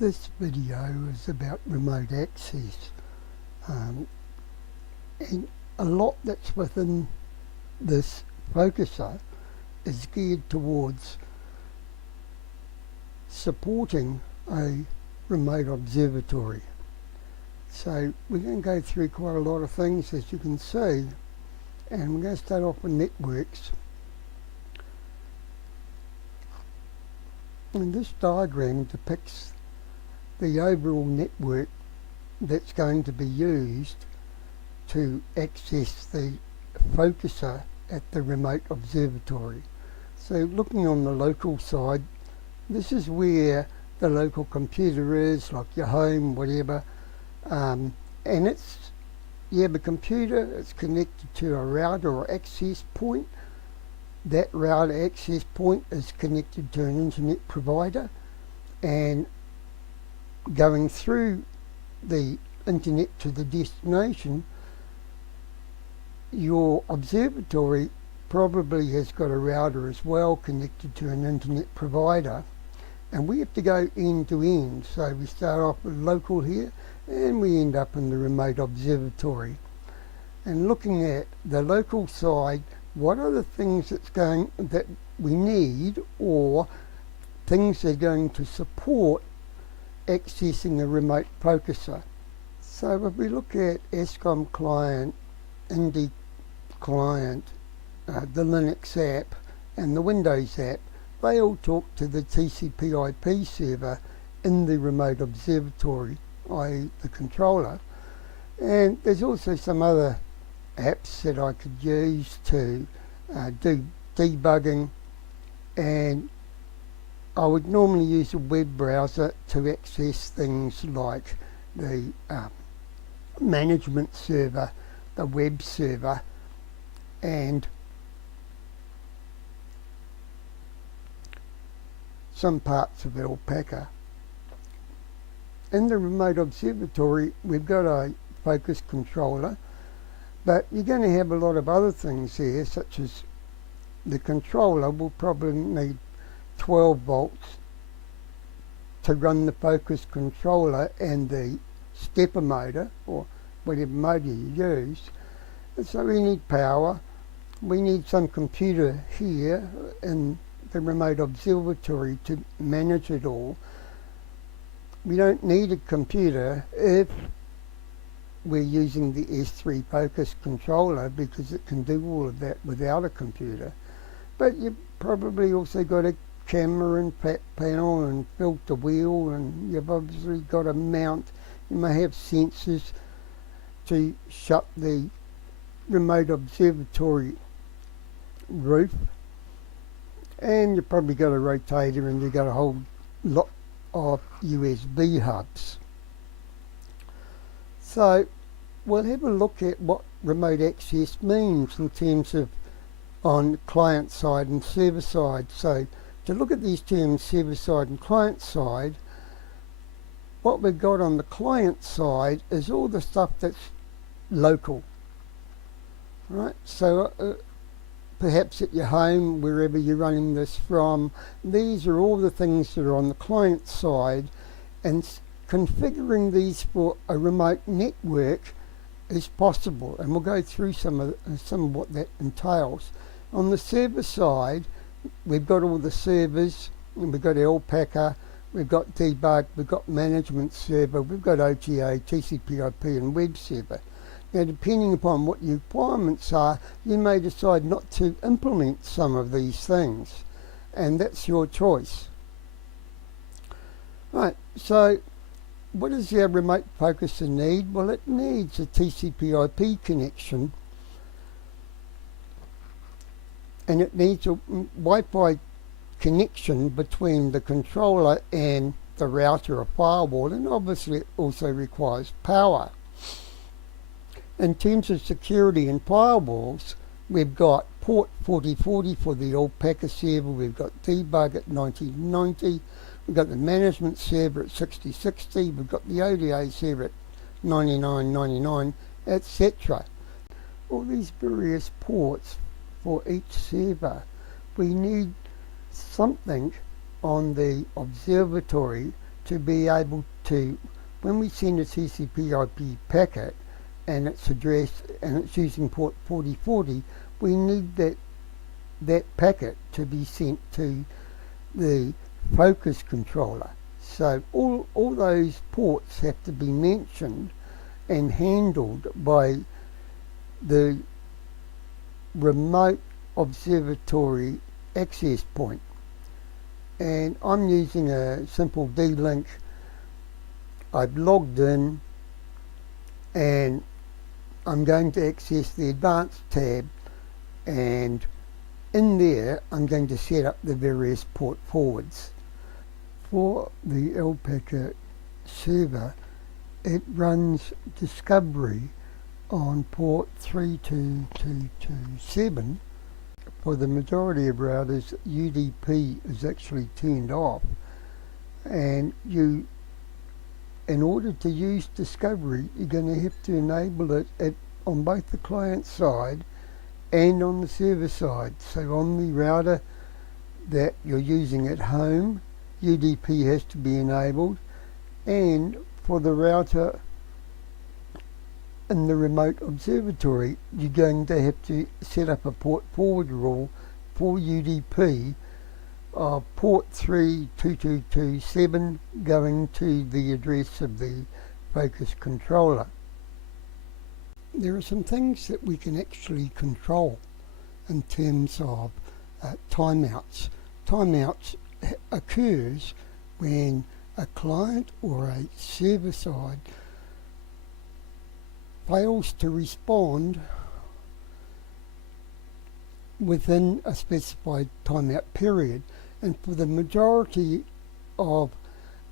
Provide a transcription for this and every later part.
This video is about remote access, and a lot that's within this focuser is geared towards supporting a remote observatory. So we're going to go through quite a lot of things, as you can see, and we're going to start off with networks. And this diagram depicts the overall network that's going to be used to access the focuser at the remote observatory. So looking on the local side, this is where the local computer is, like your home, whatever, and you have a computer, it's connected to a router or access point. That router access point is connected to an internet provider, and going through the internet to the destination, your observatory probably has got a router as well connected to an internet provider, and we have to go end to end. So we start off with local here and we end up in the remote observatory. And looking at the local side, what are the things that we need, or things that are going to support accessing a remote focuser? So if we look at ASCOM client, Indie client, the Linux app and the Windows app, they all talk to the TCP/IP server in the remote observatory, i.e. the controller. And there's also some other apps that I could use to do debugging, and I would normally use a web browser to access things like the management server, the web server, and some parts of Alpaca. In the remote observatory, we've got a focus controller, but you're going to have a lot of other things here, such as the controller will probably need 12 volts to run the focus controller and the stepper motor, or whatever motor you use. And so we need power. We need some computer here in the remote observatory to manage it all. We don't need a computer if we're using the S3 focus controller, because it can do all of that without a computer. But you've probably also got a camera and flat panel and filter wheel, and you've obviously got a mount. You may have sensors to shut the remote observatory roof, and you've probably got a rotator, and you've got a whole lot of USB hubs. So we'll have a look at what remote access means in terms of on client side and server side. So to look at these terms, server side and client side, what we've got on the client side is all the stuff that's local, right? So perhaps at your home, wherever you're running this from, these are all the things that are on the client side, and configuring these for a remote network is possible, and we'll go through some of what that entails. On the server side, we've got all the servers, and we've got Alpaca, we've got debug, we've got management server, we've got OTA, TCP/IP, and web server. Now, depending upon what your requirements are, you may decide not to implement some of these things, and that's your choice. Right, so what does our remote focuser need? Well, it needs a TCP/IP connection, and it needs a Wi-Fi connection between the controller and the router or firewall, and obviously it also requires power. In terms of security and firewalls, we've got port 4040 for the Alpaca server, we've got debug at 1990, we've got the management server at 6060, we've got the OTA server at 9999, etc. All these various ports for each server, we need something on the observatory to be able to, when we send a TCP/IP packet and it's addressed and it's using port 4040, we need that packet to be sent to the focus controller. So all those ports have to be mentioned and handled by the Remote Observatory access point. And I'm using a simple D-Link. I've logged in and I'm going to access the Advanced tab, and in there I'm going to set up the various port forwards. For the Alpaca server, it runs Discovery on port 32227. For the majority of routers, UDP is actually turned off, and in order to use Discovery, you're going to have to enable it on both the client side and on the server side. So on the router that you're using at home, UDP has to be enabled, and for the router in the Remote Observatory, you're going to have to set up a port forward rule for UDP of port 32227 going to the address of the focus controller. There are some things that we can actually control in terms of timeouts. Timeouts occurs when a client or a server side fails to respond within a specified timeout period, and for the majority of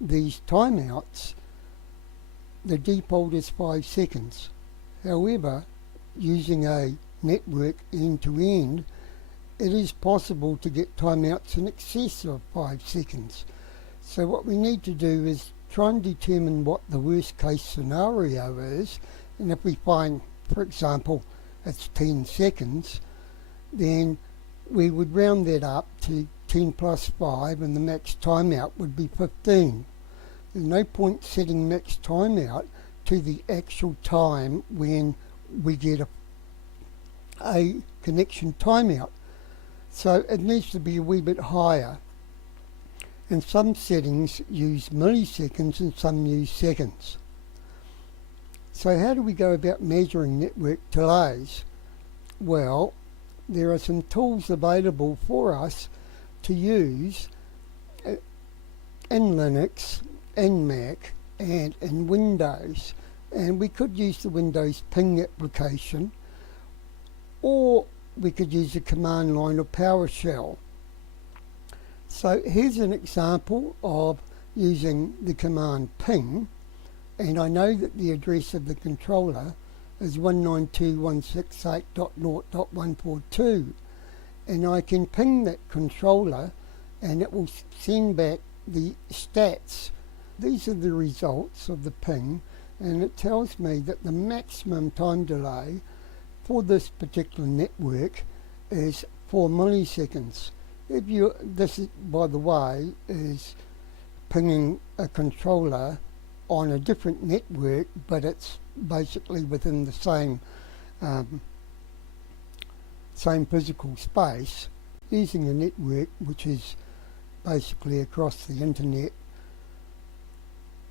these timeouts the default is 5 seconds. However, using a network end-to-end, it is possible to get timeouts in excess of 5 seconds. So what we need to do is try and determine what the worst case scenario is, and if we find, for example, it's 10 seconds, then we would round that up to 10 plus 5, and the max timeout would be 15. There's no point setting max timeout to the actual time when we get a connection timeout. So it needs to be a wee bit higher. And some settings use milliseconds and some use seconds. So how do we go about measuring network delays? Well, there are some tools available for us to use in Linux, in Mac, and in Windows. And we could use the Windows ping application, or we could use a command line or PowerShell. So here's an example of using the command ping, and I know that the address of the controller is 192.168.0.142, and I can ping that controller and it will send back the stats. These are the results of the ping, and it tells me that the maximum time delay for this particular network is 4 milliseconds. This is, by the way, is pinging a controller on a different network, but it's basically within the same physical space, using a network which is basically across the internet.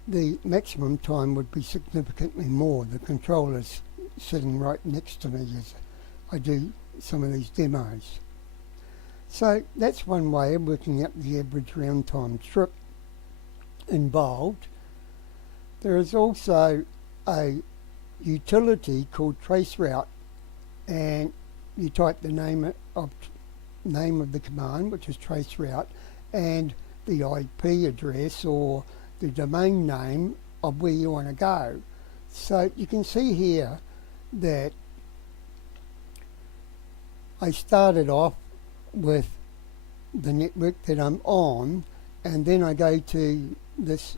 The maximum time would be significantly more. The controller's sitting right next to me as I do some of these demos. So that's one way of working out the average round time trip involved. There is also a utility called traceroute, and you type the name of the command, which is traceroute, and the IP address or the domain name of where you want to go. So you can see here that I started off with the network that I'm on, and then I go to this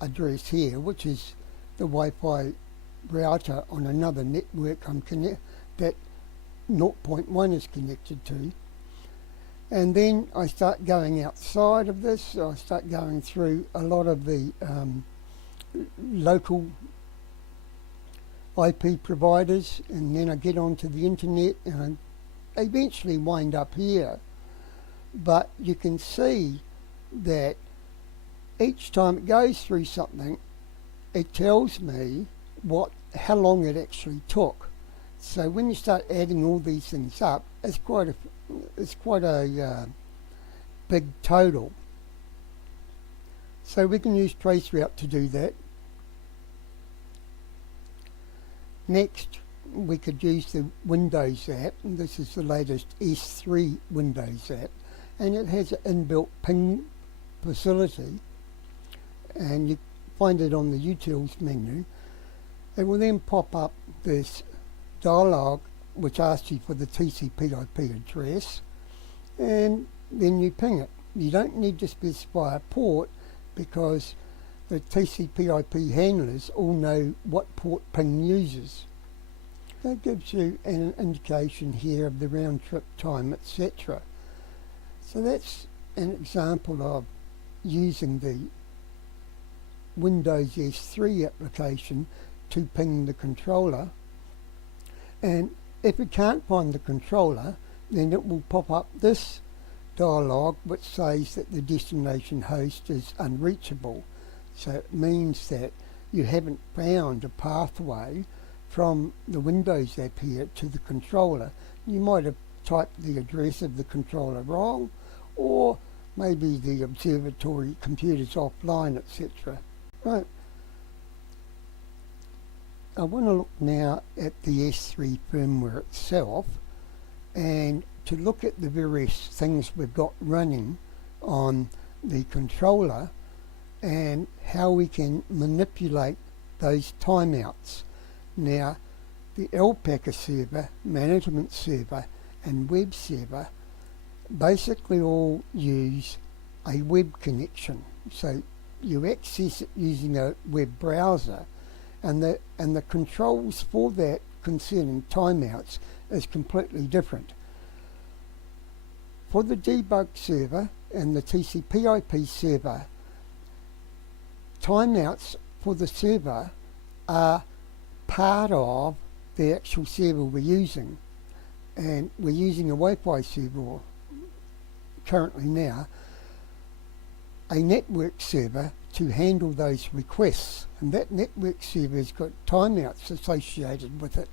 address here, which is the Wi-Fi router on another network that 0.1 is connected to, And then I start going outside of this. I start going through a lot of the local IP providers, and then I get onto the internet and I eventually wind up here. But you can see that each time it goes through something, it tells me how long it actually took. So when you start adding all these things up, it's quite a big total. So we can use traceroute to do that. Next, we could use the Windows app, and this is the latest S3 Windows app, and it has an inbuilt ping facility, and you find it on the Utils menu. It will then pop up this dialog which asks you for the TCP/IP address, and then you ping it. You don't need to specify a port because the TCP/IP handlers all know what port ping uses. That gives you an indication here of the round trip time, etc. So that's an example of using the Windows S3 application to ping the controller. And if it can't find the controller, then it will pop up this dialog which says that the destination host is unreachable. So it means that you haven't found a pathway from the Windows app here to the controller. You might have typed the address of the controller wrong, or maybe the observatory computer's offline, etc. Right. I want to look now at the S3 firmware itself, and to look at the various things we've got running on the controller and how we can manipulate those timeouts. Now, the Alpaca server, management server, and web server basically all use a web connection. So you access it using a web browser, and the controls for that concerning timeouts is completely different. For the debug server and the TCP/IP server, timeouts for the server are part of the actual server we're using, and we're using a Wi-Fi server currently now, a network server to handle those requests, and that network server has got timeouts associated with it.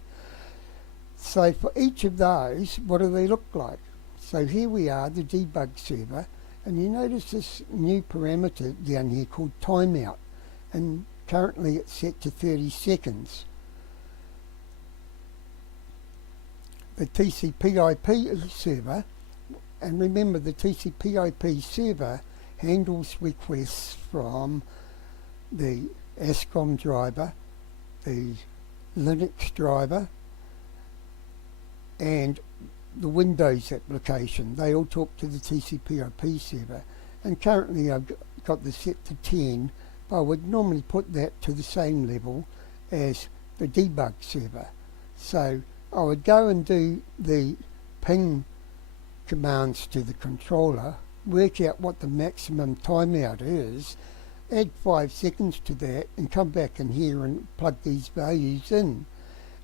So for each of those, what do they look like? So here we are, the debug server, and you notice this new parameter down here called timeout, and currently it's set to 30 seconds. The TCP/IP server, and remember the TCP/IP server handles requests from the ASCOM driver, the Linux driver, and the Windows application. They all talk to the TCP/IP server, and currently I've got this set to 10, but I would normally put that to the same level as the debug server. So I would go and do the ping commands to the controller, work out what the maximum timeout is, add 5 seconds to that, and come back in here and plug these values in.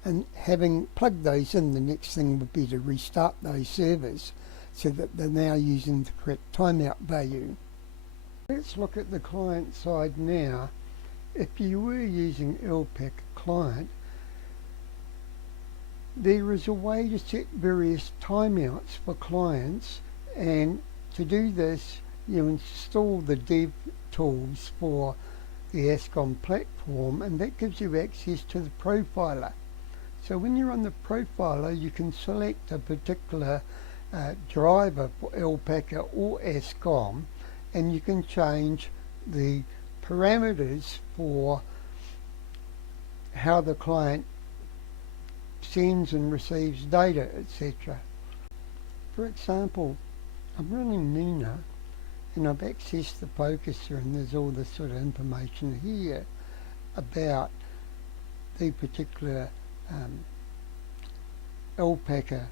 And having plugged those in, the next thing would be to restart those servers so that they're now using the correct timeout value. Let's look at the client side now. If you were using Alpaca client, there is a way to set various timeouts for clients, and to do this you install the dev tools for the ASCOM platform, and that gives you access to the profiler. So when you're on the profiler, you can select a particular driver for Alpaca or ASCOM, and you can change the parameters for how the client sends and receives data, etc. For example, I'm running Nina, and I've accessed the focuser, and there's all this sort of information here about the particular Alpaca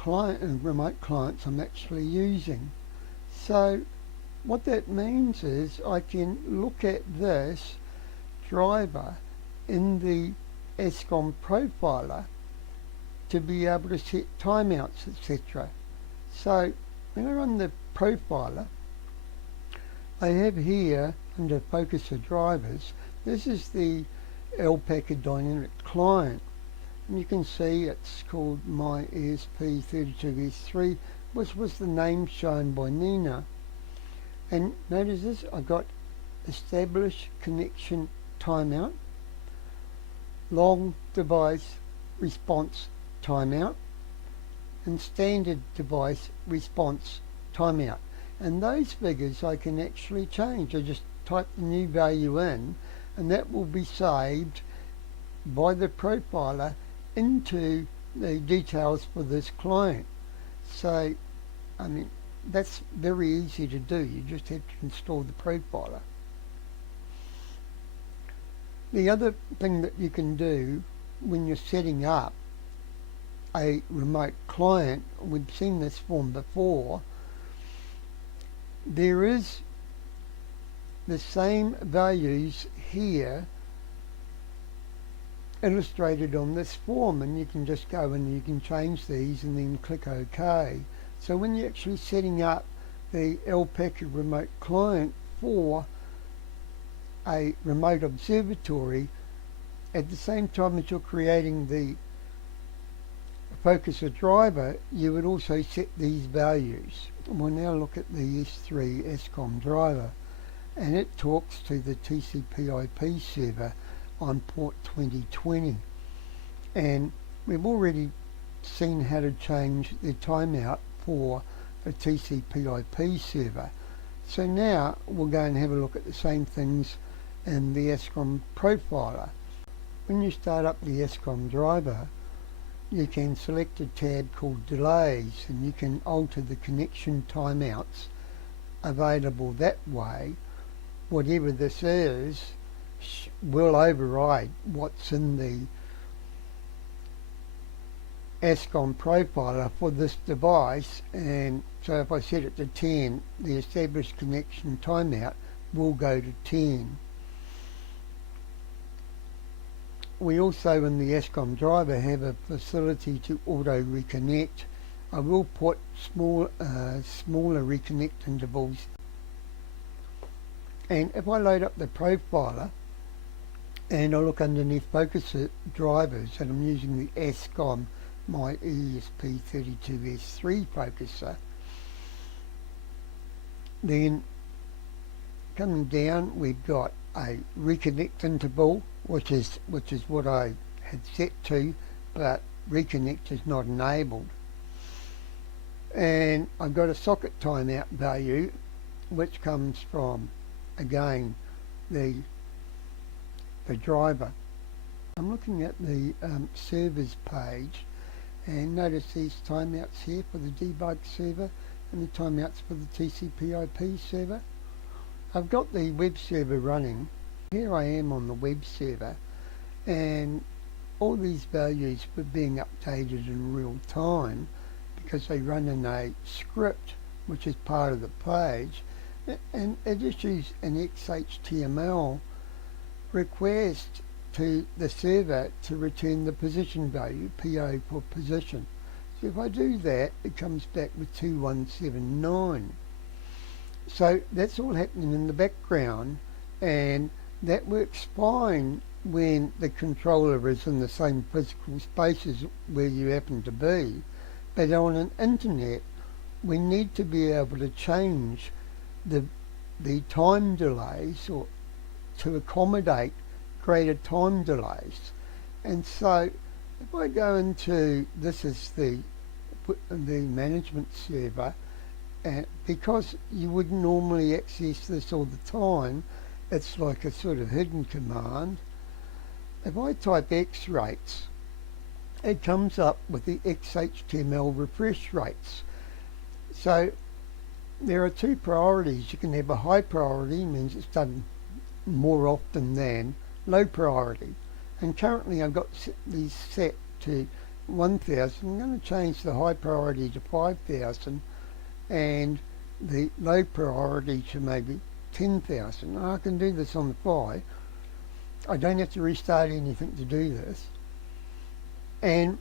client and remote clients I'm actually using. So what that means is I can look at this driver in the ASCOM profiler to be able to set timeouts, etc. So when I run the profiler, I have here under focuser drivers, this is the Alpaca dynamic client, and you can see it's called myesp32s3, which was the name shown by Nina. And notice this, I got establish connection timeout, long device response timeout, and standard device response timeout. And those figures I can actually change. I just type the new value in, and that will be saved by the profiler into the details for this client. So, I mean, that's very easy to do. You just have to install the profiler. The other thing that you can do when you're setting up a remote client, we've seen this form before, there is the same values here illustrated on this form, and you can just go and you can change these and then click OK. So when you're actually setting up the Alpaca remote client for a remote observatory, at the same time as you're creating the focuser driver, you would also set these values. We'll now look at the S3 ASCOM driver, and it talks to the TCP/IP server on port 2020, and we've already seen how to change the timeout for a TCP/IP server. So now we'll go and have a look at the same things in the ASCOM profiler. When you start up the ASCOM driver, you can select a tab called delays, and you can alter the connection timeouts available that way. Whatever this is will override what's in the ASCOM profiler for this device, and so if I set it to 10, the established connection timeout will go to 10. We also in the ASCOM driver have a facility to auto reconnect. I will put smaller reconnect intervals, and if I load up the profiler and I look underneath focuser drivers, and I'm using the ASCOM myesp32s3 focuser, then coming down we've got a reconnect interval, which is what I had set to, but reconnect is not enabled. And I've got a socket timeout value, which comes from, again, the driver. I'm looking at the servers page, and notice these timeouts here for the debug server and the timeouts for the TCP/IP server. I've got the web server running. Here I am on the web server, and all these values were being updated in real time because they run in a script which is part of the page, and it issues an XHTML request to the server to return the position value, PO for position. So if I do that, it comes back with 2179. So that's all happening in the background, and that works fine when the controller is in the same physical spaces where you happen to be. But on an internet, we need to be able to change the time delays, or to accommodate greater time delays. And so if I go into, this is the management server, and because you wouldn't normally access this all the time, it's like a sort of hidden command. If I type X rates, it comes up with the XHTML refresh rates. So there are two priorities. You can have a high priority, means it's done more often than low priority. And currently I've got these set to 1000, I'm going to change the high priority to 5000 and the low priority to maybe 10,000. I can do this on the fly. I don't have to restart anything to do this. And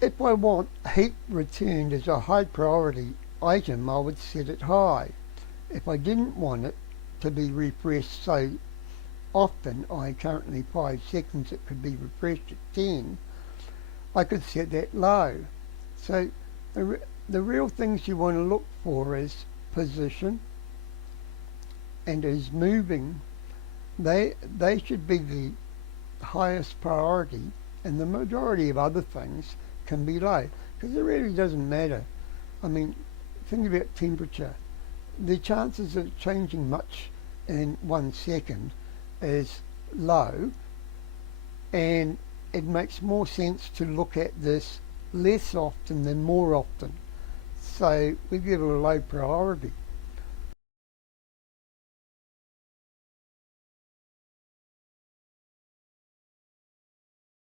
if I want heap returned as a high priority item, I would set it high. If I didn't want it to be refreshed so often, currently 5 seconds, it could be refreshed at 10, I could set that low. So the real things you want to look for is position and is moving. They should be the highest priority, and the majority of other things can be low, because it really doesn't matter. I mean, think about temperature. The chances of changing much in 1 second is low, and it makes more sense to look at this less often than more often. So we give it a low priority.